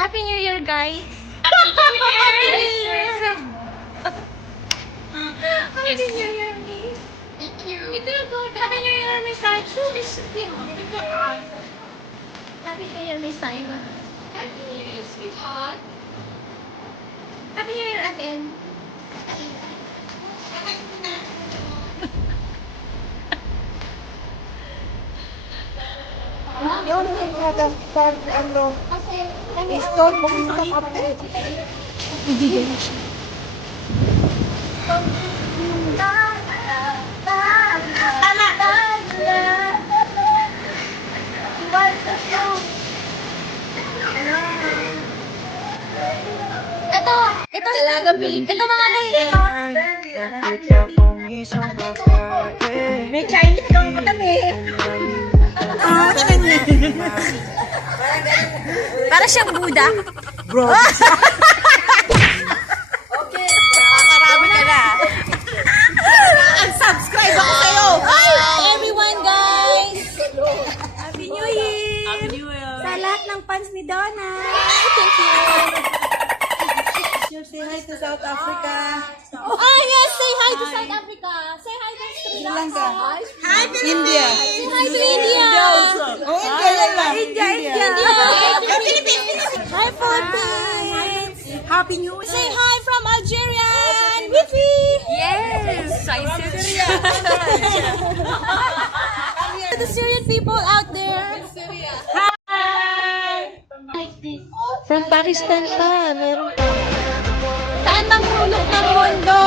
Happy New Year, guys! Happy New Year! Happy New Year, Miss! Thank you! Happy New Year, Miss Sacho! Happy New Year, Miss Simon! Happy New Year, sweetheart! Happy New Year again! Yun, nagkakastan, ano, install mo sa kape. Bibigyan mo siya. Ito mga May Chinese kang katabi. para siyang Buddha. Bro. Okay, marami ka na. Unsubscribe ako sa'yo. Hi, everyone, guys! Happy New Year. Happy New Year. Sa lahat ng fans ni Donna. Thank you. Say hi to South Africa. Oh, yes! Say hi to South Africa. Say hi to Sri Lanka. Hi, India. Say hi to India. Oh, India yan lang. India. Hi, Philippines. Happy New Year. Say hi from Algeria. Wifi. Yes. The Syrian people out there. Hi. From Pakistan pa. Meron pa. Saan mang sulok ng mundo?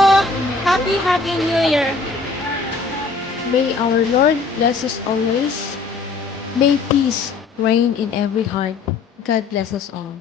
Happy New Year. May our Lord bless us always. May peace reign in every heart. God bless us all.